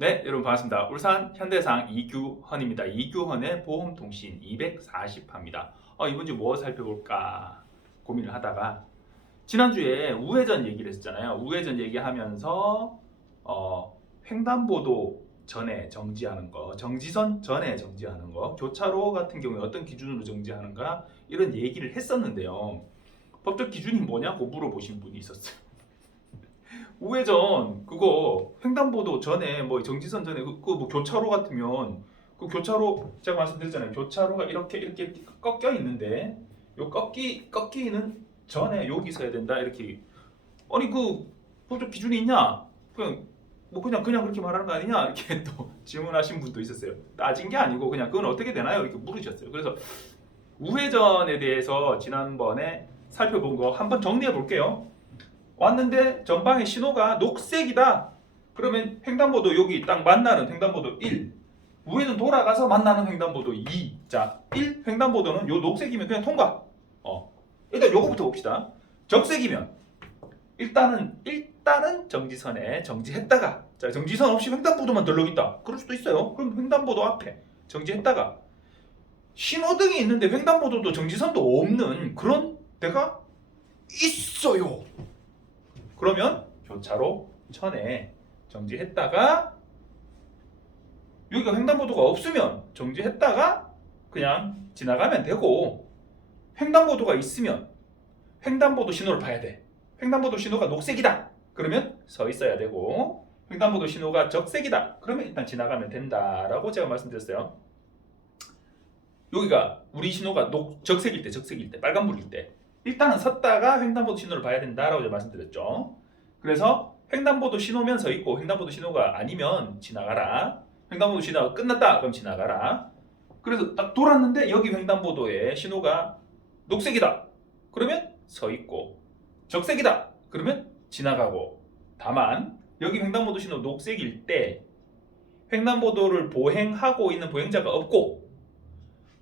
네, 여러분 반갑습니다. 울산 현대상 이규헌입니다. 이규헌의 보험통신 240화입니다. 이번 주 뭐 살펴볼까 고민을 하다가 지난주에 우회전 얘기를 했잖아요. 우회전 얘기하면서 횡단보도 전에 정지하는 거, 정지선 전에 정지하는 거, 교차로 같은 경우에 어떤 기준으로 정지하는가 이런 얘기를 했었는데요. 법적 기준이 뭐냐고 물어보신 분이 있었어요. 우회전 그거 횡단보도 전에 뭐 정지선 전에 뭐 교차로 같으면 그 교차로 제가 말씀드렸잖아요. 교차로가 이렇게 꺾여 있는데 요 꺾이는 전에 여기 서야 된다 이렇게. 아니 그 법적 기준이 있냐? 그냥 뭐 그냥 그렇게 말하는 거 아니냐? 이렇게 또 질문하신 분도 있었어요. 따진 게 아니고 그냥 그건 어떻게 되나요? 이렇게 물으셨어요. 그래서 우회전에 대해서 지난번에 살펴본 거 한번 정리해 볼게요. 왔는데 전방에 신호가 녹색이다. 그러면 횡단보도 여기 딱 만나는 횡단보도 1. 우회전 돌아가서 만나는 횡단보도 2. 자, 1 횡단보도는 요 녹색이면 그냥 통과. 일단 요거부터 봅시다. 적색이면 일단은 정지선에 정지했다가 자, 정지선 없이 횡단보도만 덜렁있다. 그럴 수도 있어요. 그럼 횡단보도 앞에 정지했다가 신호등이 있는데 횡단보도도 정지선도 없는 그런 데가 있어요. 그러면 교차로 천에 정지했다가 여기가 횡단보도가 없으면 정지했다가 그냥 지나가면 되고, 횡단보도가 있으면 횡단보도 신호를 봐야 돼. 횡단보도 신호가 녹색이다. 그러면 서 있어야 되고, 횡단보도 신호가 적색이다. 그러면 일단 지나가면 된다라고 제가 말씀드렸어요. 여기가 우리 신호가 적색일 때, 빨간불일 때 일단은 섰다가 횡단보도 신호를 봐야 된다라고 제가 말씀드렸죠. 그래서 횡단보도 신호면 서 있고 횡단보도 신호가 아니면 지나가라. 횡단보도 신호가 끝났다. 그럼 지나가라. 그래서 딱 돌았는데 여기 횡단보도에 신호가 녹색이다. 그러면 서 있고 적색이다. 그러면 지나가고. 다만 여기 횡단보도 신호 녹색일 때 횡단보도를 보행하고 있는 보행자가 없고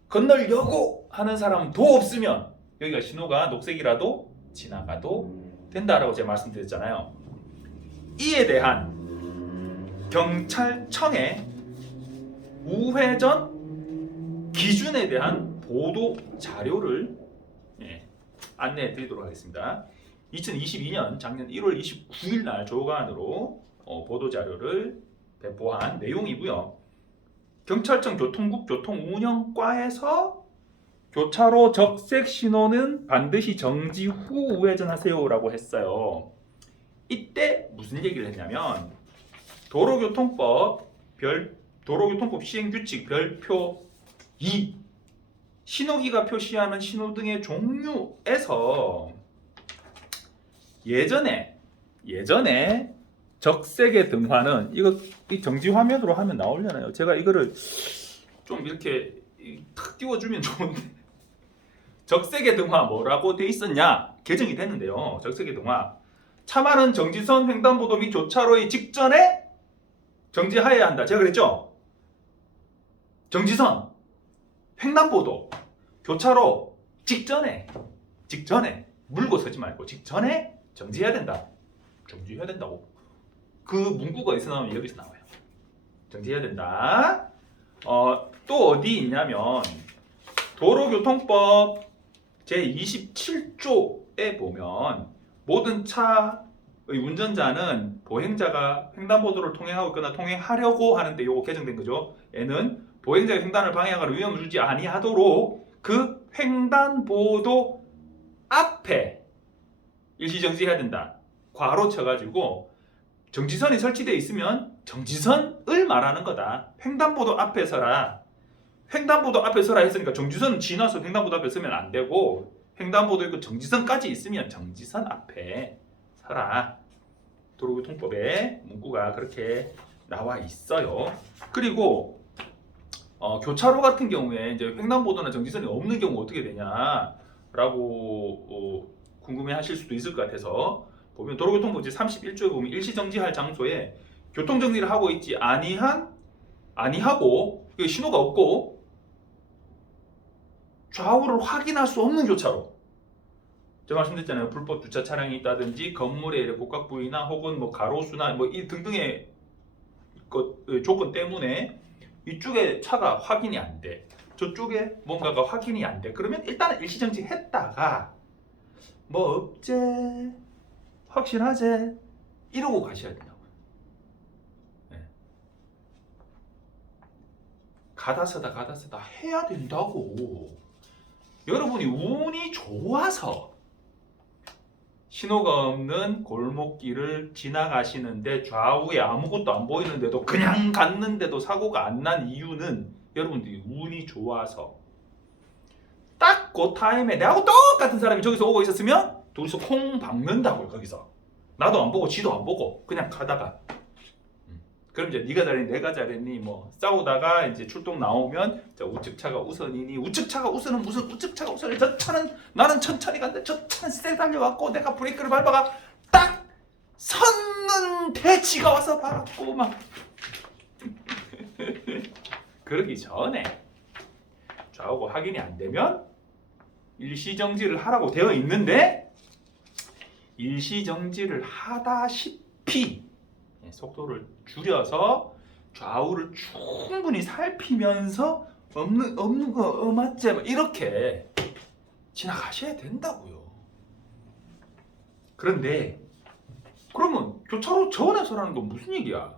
건널려고 하는 사람도 없으면 여기가 신호가 녹색이라도 지나가도 된다라고 제가 말씀드렸잖아요. 이에 대한 경찰청의 우회전 기준에 대한 보도 자료를 안내해 드리도록 하겠습니다. 2022년 작년 1월 29일 날 조간으로 보도 자료를 배포한 내용이고요. 경찰청 교통국 교통운영과에서 교차로 적색 신호는 반드시 정지 후 우회전하세요라고 했어요. 이때 무슨 얘기를 했냐면 도로교통법 시행규칙 별표 2 신호기가 표시하는 신호등의 종류에서 예전에 적색의 등화는 이 정지 화면으로 하면 나오려나요? 제가 이거를 좀 이렇게 탁 띄워주면 좋은데 적색의 등화 뭐라고 돼 있었냐? 개정이 됐는데요. 적색의 등화 차 많은 정지선 횡단보도 및 교차로의 직전에 정지하여야 한다. 제가 그랬죠? 정지선, 횡단보도, 교차로 직전에 물고 서지 말고 직전에 정지해야 된다. 정지해야 된다고. 그 문구가 어디서 나오면 여기서 나와요. 정지해야 된다. 또 어디 있냐면 도로교통법 제27조에 보면 모든 차의 운전자는 보행자가 횡단보도를 통행하고 있거나 통행하려고 하는데 요거 개정된 거죠. 얘는 보행자가 횡단을 방해하거나 위험을 주지 아니하도록 그 횡단보도 앞에 일시정지해야 된다. 괄호 쳐가지고 정지선이 설치되어 있으면 정지선을 말하는 거다. 횡단보도 앞에 서라. 횡단보도 앞에 서라 했으니까 정지선 지나서 횡단보도 앞에 서면 안 되고 횡단보도 있고 정지선까지 있으면 정지선 앞에 서라. 도로교통법에 문구가 그렇게 나와 있어요. 그리고 교차로 같은 경우에 이제 횡단보도나 정지선이 없는 경우 어떻게 되냐라고 궁금해하실 수도 있을 것 같아서 보면 도로교통법 제31조에 보면 일시정지할 장소에 교통정지를 하고 있지 아니하고 신호가 없고 좌우를 확인할 수 없는 교차로. 제가 말씀드렸잖아요. 불법 주차 차량이 있다든지 건물의 복각 부위나 혹은 뭐 가로수나 뭐 이 등등의 그 조건 때문에 이쪽에 차가 확인이 안 돼. 저쪽에 뭔가가 확인이 안 돼. 그러면 일단은 일시정지 했다가 뭐 없제, 확실하제 이러고 가셔야 된다고요. 네. 가다 쓰다 해야 된다고. 여러분이 운이 좋아서 신호가 없는 골목길을 지나가시는데 좌우에 아무것도 안 보이는데도 그냥 갔는데도 사고가 안 난 이유는 여러분들이 운이 좋아서 딱 그 타임에 내하고 똑같은 사람이 저기서 오고 있었으면 둘이서 콩 박는다고요. 거기서 나도 안 보고 지도 안 보고 그냥 가다가 그럼 이제 네가 잘했니 내가 잘했니 뭐 싸우다가 이제 출동 나오면 저 우측 차가 우선이니 우측 차가 우선은 무슨 우측 차가 우선이 저 차는 나는 천천히 갔는데 저 차는 세게 달려왔고 내가 브레이크를 밟아가 딱 섰는 대치가 와서 박았고 막 그러기 전에 좌우가 확인이 안 되면 일시정지를 하라고 되어 있는데 일시정지를 하다시피 속도를 줄여서 좌우를 충분히 살피면서 없는 거 맞지? 이렇게 지나가셔야 된다고요. 그런데 그러면 교차로 전에서라는 건 무슨 얘기야?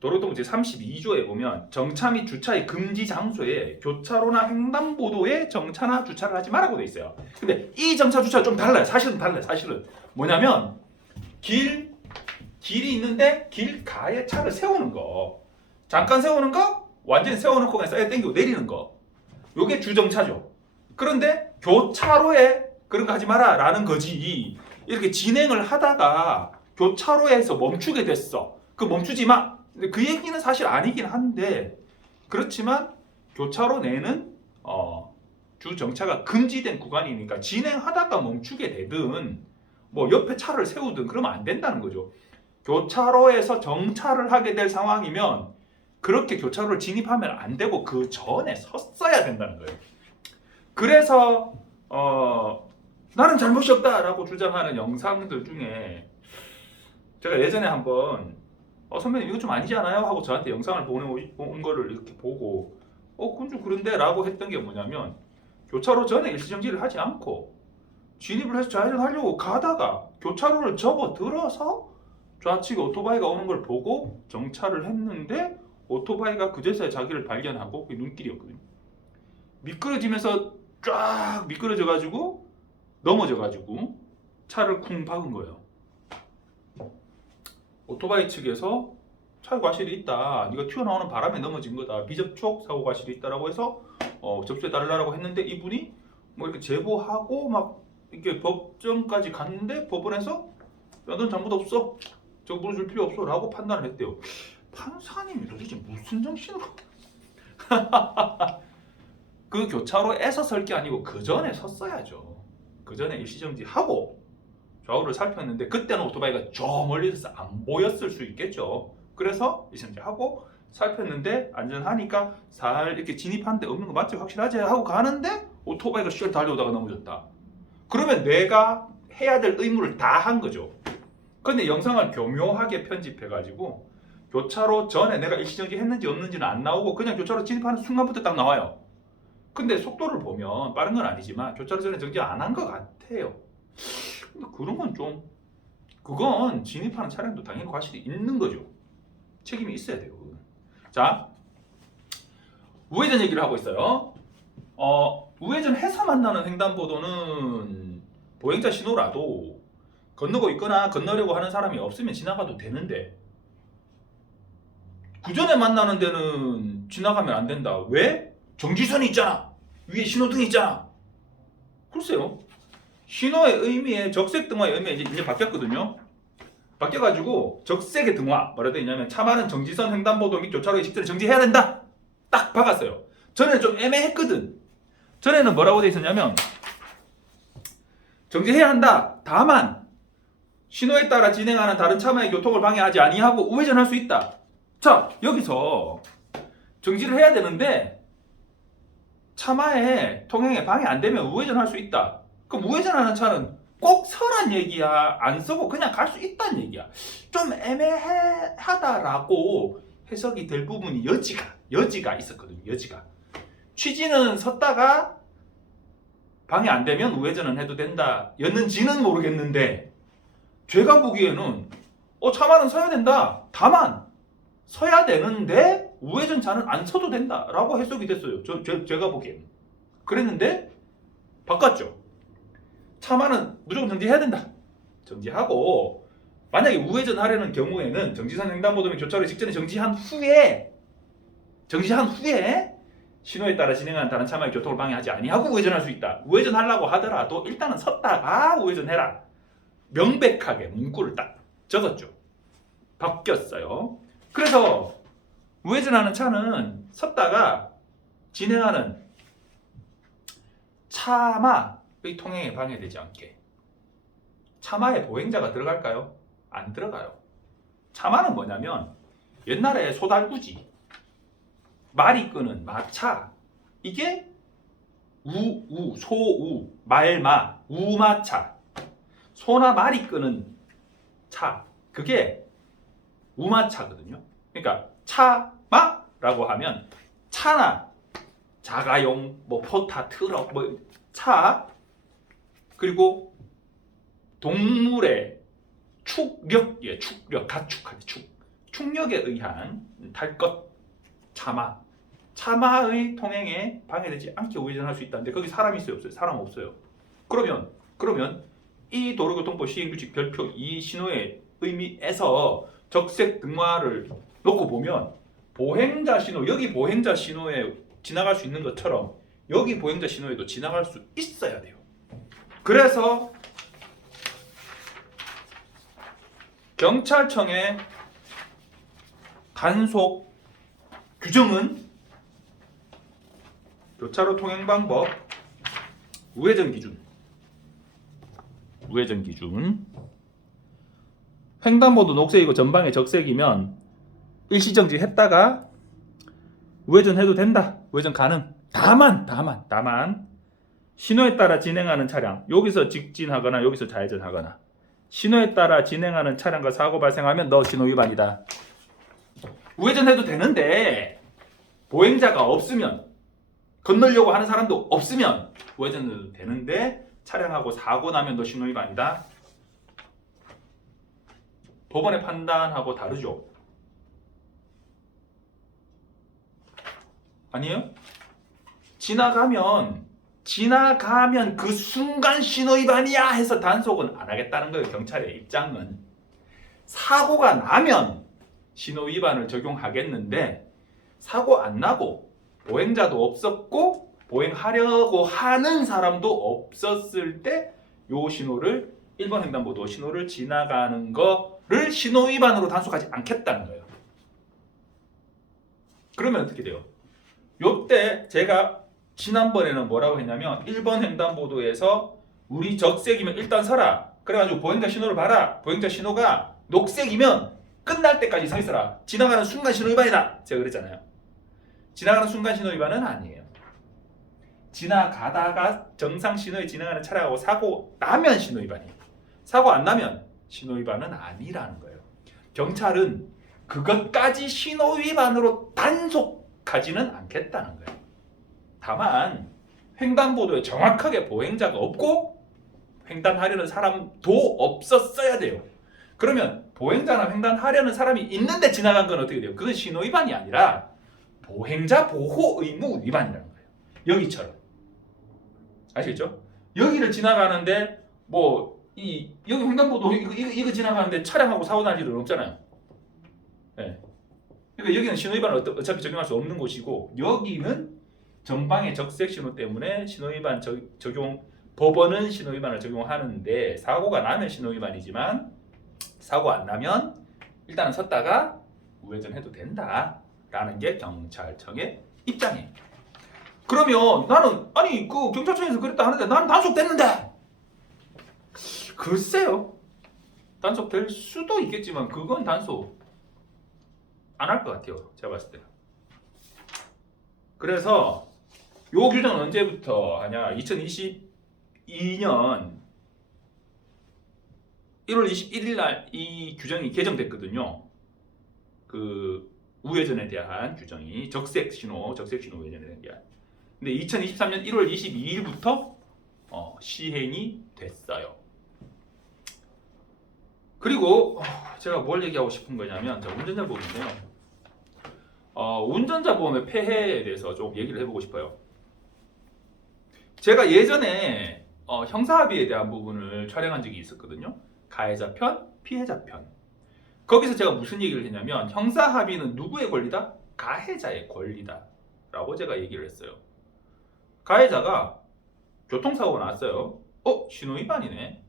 도로통 제32조에 보면 정차 및 주차의 금지 장소에 교차로나 횡단보도에 정차나 주차를 하지 말라고 돼 있어요. 근데 이 정차 주차가 좀 달라요. 사실은 달라요. 사실은 뭐냐면 길이 있는데 길가에 차를 세우는 거, 잠깐 세우는 거, 완전히 세워놓고 그냥 사이드 당기고 내리는 거, 요게 주정차죠. 그런데 교차로에 그런 거 하지 마라 라는 거지. 이렇게 진행을 하다가 교차로에서 멈추게 됐어. 그 멈추지 마. 그 얘기는 사실 아니긴 한데 그렇지만 교차로 내는 주정차가 금지된 구간이니까 진행하다가 멈추게 되든 뭐 옆에 차를 세우든 그러면 안 된다는 거죠. 교차로에서 정차를 하게 될 상황이면 그렇게 교차로를 진입하면 안 되고 그 전에 섰어야 된다는 거예요. 그래서 나는 잘못이 없다라고 주장하는 영상들 중에 제가 예전에 한번 선배님 이거 좀 아니지 않아요? 하고 저한테 영상을 보내온 거를 이렇게 보고 그건 좀 그런데 라고 했던 게 뭐냐면 교차로 전에 일시정지를 하지 않고 진입을 해서 좌회전하려고 가다가 교차로를 접어들어서 좌측에 오토바이가 오는 걸 보고 정차를 했는데 오토바이가 그제서야 자기를 발견하고 그게 눈길이었거든요. 미끄러지면서 쫙 미끄러져가지고 넘어져가지고 차를 쿵 박은 거예요. 오토바이 측에서 차의 과실이 있다. 네가 튀어나오는 바람에 넘어진 거다. 비접촉 사고 과실이 있다라고 해서 접수해 달라고 했는데 이분이 뭐 이렇게 제보하고 막 이렇게 법정까지 갔는데 법원에서 야, 넌 잘못 없어. 저거 물어줄 필요 없어. 라고 판단을 했대요. 판사님이 도대체 무슨 정신으로 그 교차로에서 설 게 아니고 그 전에 섰어야죠. 그 전에 일시정지하고 좌우를 살폈는데 그때는 오토바이가 저 멀리서 안 보였을 수 있겠죠. 그래서 일시정지하고 살폈는데 안전하니까 살 이렇게 진입하는데 없는 거 맞지? 확실하지? 하고 가는데 오토바이가 슉 달려오다가 넘어졌다. 그러면 내가 해야 될 의무를 다 한 거죠. 근데 영상을 교묘하게 편집해가지고 교차로 전에 내가 일시정지 했는지 없는지는 안 나오고 그냥 교차로 진입하는 순간부터 딱 나와요. 근데 속도를 보면 빠른 건 아니지만 교차로 전에 정지 안 한 것 같아요. 근데 그런 건 좀 그건 진입하는 차량도 당연히 과실이 있는 거죠. 책임이 있어야 돼요. 자, 우회전 얘기를 하고 있어요. 우회전해서 만나는 횡단보도는 보행자 신호라도 건너고 있거나 건너려고 하는 사람이 없으면 지나가도 되는데 그 전에 만나는 데는 지나가면 안 된다. 왜? 정지선이 있잖아. 위에 신호등이 있잖아. 글쎄요. 신호의 의미에 적색 등화의 의미에 이제 바뀌었거든요. 바뀌어가지고 적색의 등화 뭐라 되어 있냐면 차 많은 정지선 횡단보도 및 교차로의 직선에 정지해야 된다. 딱 박았어요. 전에는 좀 애매했거든. 전에는 뭐라고 되어 있었냐면 정지해야 한다. 다만 신호에 따라 진행하는 다른 차만의 교통을 방해하지 아니하고 우회전할 수 있다. 자, 여기서 정지를 해야 되는데 차마의 통행에 방해 안 되면 우회전할 수 있다. 그럼 우회전하는 차는 꼭 서란 얘기야. 안 쓰고 그냥 갈 수 있다는 얘기야. 좀 애매하다라고 해석이 될 부분이 여지가 있었거든요. 여지가. 취지는 섰다가 방해 안 되면 우회전은 해도 된다 였는지는 모르겠는데 제가 보기에는 차만은 서야 된다. 다만 서야 되는데 우회전 차는 안 서도 된다라고 해석이 됐어요. 제가 보기에는. 그랬는데 바꿨죠. 차만은 무조건 정지해야 된다. 정지하고 만약에 우회전 하려는 경우에는 정지선 횡단보도 및 교차로 직전에 정지한 후에 신호에 따라 진행하는 다른 차량의 교통을 방해하지 아니하고 우회전할 수 있다. 우회전하려고 하더라도 일단은 섰다가 우회전해라. 명백하게 문구를 딱 적었죠. 바뀌었어요. 그래서 우회전하는 차는 섰다가 진행하는 차마의 통행에 방해되지 않게. 차마에 보행자가 들어갈까요? 안 들어가요. 차마는 뭐냐면 옛날에 소달구지, 말이 끄는 마차, 이게 소우, 말마, 우마차, 소나 말이 끄는 차, 그게 우마차거든요. 그러니까 차마라고 하면 차나 자가용, 포타, 트럭, 차, 그리고 동물의 축력, 가축하기 축력에 의한 탈 것, 차마의 통행에 방해되지 않게 우회전할 수 있다는데 거기 사람이 있어요, 없어요? 사람 없어요. 그러면 이 도로교통법 시행규칙 별표 이 신호의 의미에서 적색 등화를 놓고 보면 보행자 신호, 여기 보행자 신호에 지나갈 수 있는 것처럼 여기 보행자 신호에도 지나갈 수 있어야 돼요. 그래서 경찰청의 단속 규정은 교차로 통행 방법, 우회전 기준, 횡단보도 녹색이고 전방에 적색이면 일시정지 했다가 우회전해도 된다. 우회전 가능. 다만 신호에 따라 진행하는 차량, 여기서 직진하거나 여기서 좌회전하거나 신호에 따라 진행하는 차량과 사고 발생하면 너 신호 위반이다. 우회전해도 되는데 보행자가 없으면, 건너려고 하는 사람도 없으면 우회전해도 되는데 차량하고 사고 나면 너 신호 위반이다. 법원의 판단하고 다르죠? 아니에요? 지나가면 그 순간 신호 위반이야 해서 단속은 안 하겠다는 거예요. 경찰의 입장은. 사고가 나면 신호 위반을 적용하겠는데 사고 안 나고 보행자도 없었고 보행하려고 하는 사람도 없었을 때 요 신호를 1번 횡단보도 신호를 지나가는 거를 신호 위반으로 단속하지 않겠다는 거예요. 그러면 어떻게 돼요? 요때 제가 지난번에는 뭐라고 했냐면 1번 횡단보도에서 우리 적색이면 일단 서라. 그래가지고 보행자 신호를 봐라. 보행자 신호가 녹색이면 끝날 때까지 서 있어라. 지나가는 순간 신호 위반이다. 제가 그랬잖아요. 지나가는 순간 신호 위반은 아니에요. 지나가다가 정상 신호에 지나가는 차량하고 사고 나면 신호 위반이에요. 사고 안 나면 신호 위반은 아니라는 거예요. 경찰은 그것까지 신호 위반으로 단속하지는 않겠다는 거예요. 다만 횡단보도에 정확하게 보행자가 없고 횡단하려는 사람도 없었어야 돼요. 그러면 보행자나 횡단하려는 사람이 있는데 지나간 건 어떻게 돼요? 그건 신호 위반이 아니라 보행자 보호 의무 위반이라는 거예요. 여기처럼. 아시겠죠? 여기를 지나가는데 여기 횡단보도 이거 지나가는데 차량하고 사고 날 일은 없잖아요. 네. 그러니까 여기는 신호 위반을 어차피 적용할 수 없는 곳이고 여기는 전방의 적색 신호 때문에 신호 위반 적용, 법원은 신호 위반을 적용하는데 사고가 나면 신호 위반이지만 사고 안 나면 일단은 섰다가 우회전해도 된다라는 게 경찰청의 입장이에요. 그러면 나는 그 경찰청에서 그랬다 하는데 나는 단속됐는데, 글쎄요. 단속될 수도 있겠지만 그건 단속 안 할 것 같아요. 제가 봤을 때. 그래서 요 규정은 언제부터 하냐? 2022년 1월 21일 날 이 규정이 개정됐거든요. 그 우회전에 대한 규정이 적색 신호 우회전에 대한. 근데 2023년 1월 22일부터 시행이 됐어요. 그리고 제가 뭘 얘기하고 싶은 거냐면 운전자 보험인데요. 운전자 보험의 폐해에 대해서 좀 얘기를 해보고 싶어요. 제가 예전에 형사합의에 대한 부분을 촬영한 적이 있었거든요. 가해자 편, 피해자 편. 거기서 제가 무슨 얘기를 했냐면 형사합의는 누구의 권리다? 가해자의 권리다 라고 제가 얘기를 했어요. 가해자가 교통사고가 났어요. 신호위반이네.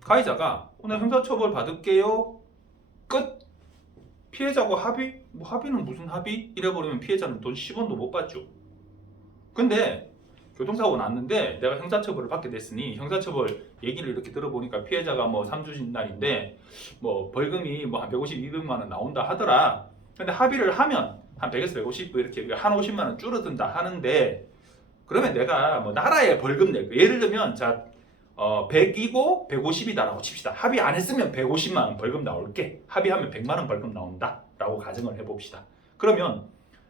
가해자가 오늘 형사처벌 받을게요. 끝. 피해자고 합의? 뭐 합의는 무슨 합의? 이래버리면 피해자는 돈 10원도 못 받죠. 근데 교통사고 났는데 내가 형사처벌을 받게 됐으니 형사처벌 얘기를 이렇게 들어보니까 피해자가 뭐 3주 진단인데 뭐 벌금이 뭐 한 150, 200만 원 나온다 하더라. 근데 합의를 하면 한 100에서 150 이렇게 한 50만 원 줄어든다 하는데 그러면 내가 뭐 나라에 벌금 낼 거. 예를 들면 100이고 150이다라고 칩시다. 합의 안 했으면 150만 원 벌금 나올게. 합의하면 100만 원 벌금 나온다 라고 가정을 해봅시다. 그러면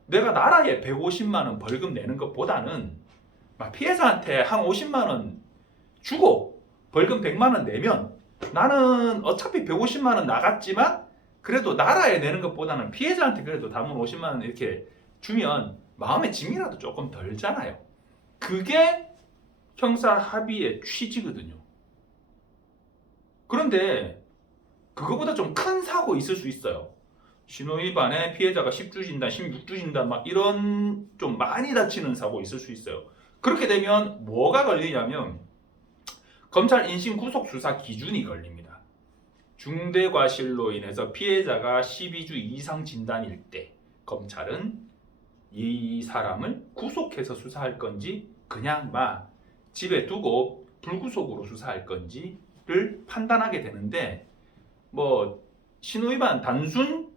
내가 나라에 150만 원 벌금 내는 것보다는 피해자한테 한 50만 원 주고 벌금 100만 원 내면 나는 어차피 150만 원 나갔지만 그래도 나라에 내는 것보다는 피해자한테 그래도 담은 50만 원 이렇게 주면 마음의 짐이라도 조금 덜잖아요. 그게 형사 합의의 취지거든요. 그런데 그거보다 좀 큰 사고 있을 수 있어요. 신호위반에 피해자가 10주 진단, 16주 진단 막 이런 좀 많이 다치는 사고 있을 수 있어요. 그렇게 되면 뭐가 걸리냐면 검찰 인신 구속 수사 기준이 걸립니다. 중대과실로 인해서 피해자가 12주 이상 진단일 때 검찰은 이 사람을 구속해서 수사할 건지 그냥 집에 두고 불구속으로 수사할 건지를 판단하게 되는데 뭐 신호위반 단순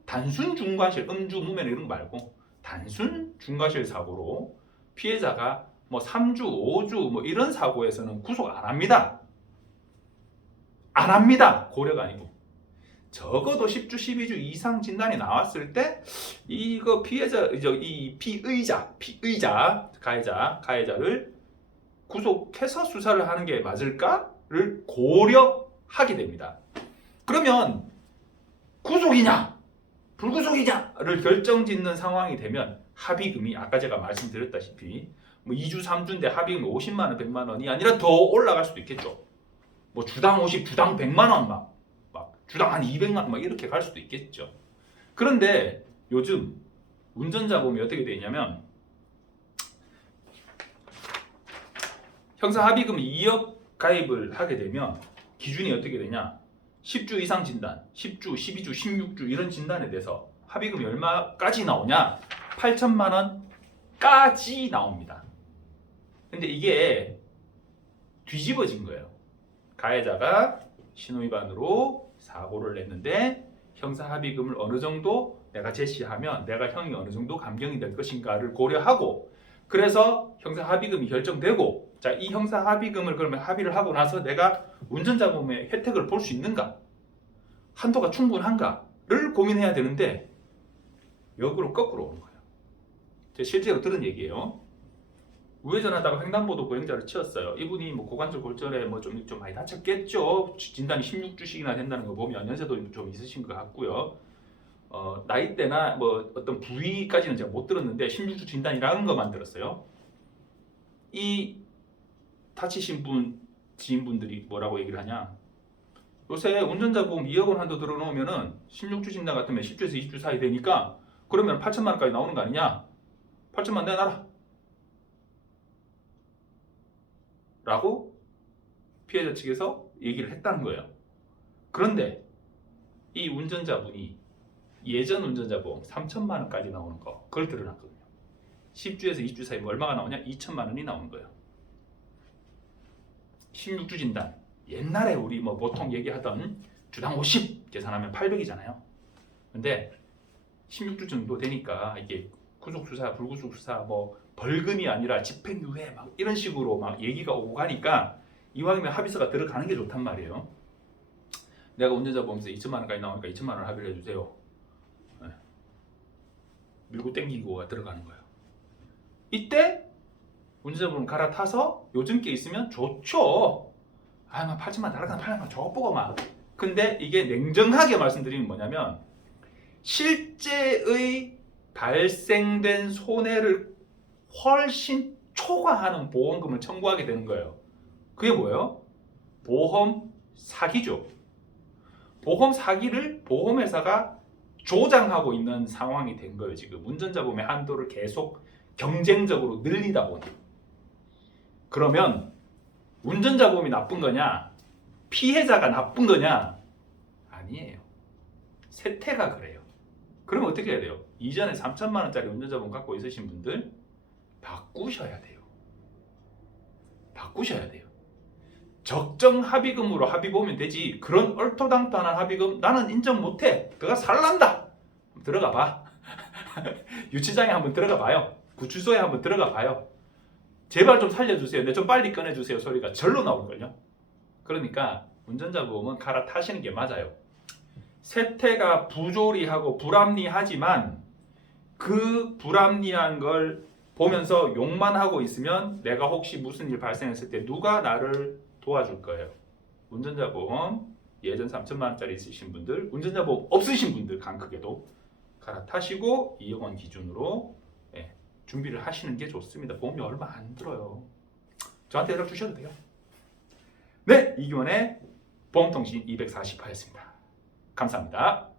중과실 음주 무면 이런 거 말고 단순 중과실 사고로 피해자가 뭐 3주 5주 뭐 이런 사고에서는 구속 안 합니다. 안 합니다. 고려가 아니고 적어도 10주 12주 이상 진단이 나왔을 때 이거 피의자 가해자를 구속해서 수사를 하는 게 맞을까를 고려하게 됩니다. 그러면 구속이냐 불구속이냐를 결정짓는 상황이 되면 합의금이 아까 제가 말씀드렸다시피 뭐 2주 3주인데 합의금이 50만 원 100만 원이 아니라 더 올라갈 수도 있겠죠. 뭐 주당 50 주당 100만 원 막 주당 한 200만 원 막 이렇게 갈 수도 있겠죠. 그런데 요즘 운전자 보험이 어떻게 되냐면 형사 합의금 2억 가입을 하게 되면 기준이 어떻게 되냐? 10주 이상 진단, 10주, 12주, 16주 이런 진단에 대해서 합의금이 얼마까지 나오냐? 8천만 원까지 나옵니다. 근데 이게 뒤집어진 거예요. 가해자가 신호위반으로 사고를 냈는데 형사 합의금을 어느 정도 내가 제시하면 내가 형이 어느 정도 감경이 될 것인가를 고려하고 그래서 형사 합의금이 결정되고 자, 이 형사 합의금을 그러면 합의를 하고 나서 내가 운전자 보험의 혜택을 볼 수 있는가? 한도가 충분한가를 고민해야 되는데 역으로 거꾸로 오는 거예요. 제가 실제로 들은 얘기예요. 우회전하다가 횡단보도 보행자를 치었어요. 이분이 뭐 고관절 골절에 뭐 좀 많이 다쳤겠죠. 진단이 16주씩이나 된다는 거 보면 연세도 좀 있으신 것 같고요. 나이대나 뭐 어떤 부위까지는 제가 못 들었는데 16주 진단이라는 것만 들었어요. 이 다치신 분 지인분들이 뭐라고 얘기를 하냐? 요새 운전자 보험 2억 원 한도 들어놓으면은 16주 진단 같으면 10주에서 20주 사이 되니까 그러면 8천만 원까지 나오는 거 아니냐? 8천만 원 내놔라. 라고 피해자 측에서 얘기를 했다는 거예요. 그런데 이 운전자분이 예전 운전자 보험 3천만 원까지 나오는 거 그걸 들어놨거든요. 10주에서 20주 사이 뭐 얼마가 나오냐? 2천만 원이 나오는 거예요. 16주 진단 옛날에 우리 뭐 보통 얘기하던 주당 50 계산하면 800이잖아요. 근데 16주 정도 되니까 이게 구속수사 불구속수사 뭐 벌금이 아니라 집행유예 막 이런 식으로 막 얘기가 오고 가니까 이왕이면 합의서가 들어가는 게 좋단 말이에요. 내가 운전자 보험에서 2천만 원까지 나오니까 2천만 원 합의를 해주세요. 네. 밀고 땡기고가 들어가는 거예요. 이때 운전자 보험 갈아타서 요즘 게 있으면 좋죠. 막 팔지만 날아가는 팔면 저보고 막. 근데 이게 냉정하게 말씀드리면 뭐냐면 실제의 발생된 손해를 훨씬 초과하는 보험금을 청구하게 되는 거예요. 그게 뭐예요? 보험 사기죠. 보험 사기를 보험회사가 조장하고 있는 상황이 된 거예요. 지금 운전자 보험의 한도를 계속 경쟁적으로 늘리다 보니. 그러면 운전자 보험이 나쁜 거냐? 피해자가 나쁜 거냐? 아니에요. 세태가 그래요. 그럼 어떻게 해야 돼요? 이전에 3천만 원짜리 운전자 보험 갖고 있으신 분들 바꾸셔야 돼요. 바꾸셔야 돼요. 적정 합의금으로 합의 보면 되지. 그런 얼토당토하는 합의금 나는 인정 못해. 내가 살란다. 들어가 봐. 유치장에 한번 들어가 봐요. 구치소에 한번 들어가 봐요. 제발 좀 살려주세요. 내 좀 빨리 꺼내주세요. 소리가 절로 나올걸요. 그러니까 운전자 보험은 갈아타시는 게 맞아요. 세태가 부조리하고 불합리하지만 그 불합리한 걸 보면서 욕만 하고 있으면 내가 혹시 무슨 일 발생했을 때 누가 나를 도와줄 거예요. 운전자 보험 예전 3천만 원짜리 있으신 분들, 운전자 보험 없으신 분들 간크게도 갈아타시고 2억 원 기준으로 준비를 하시는 게 좋습니다. 보험이 얼마 안 들어요. 저한테 연락 주셔도 돼요. 네, 이규원의 보험통신 240화였습니다. 감사합니다.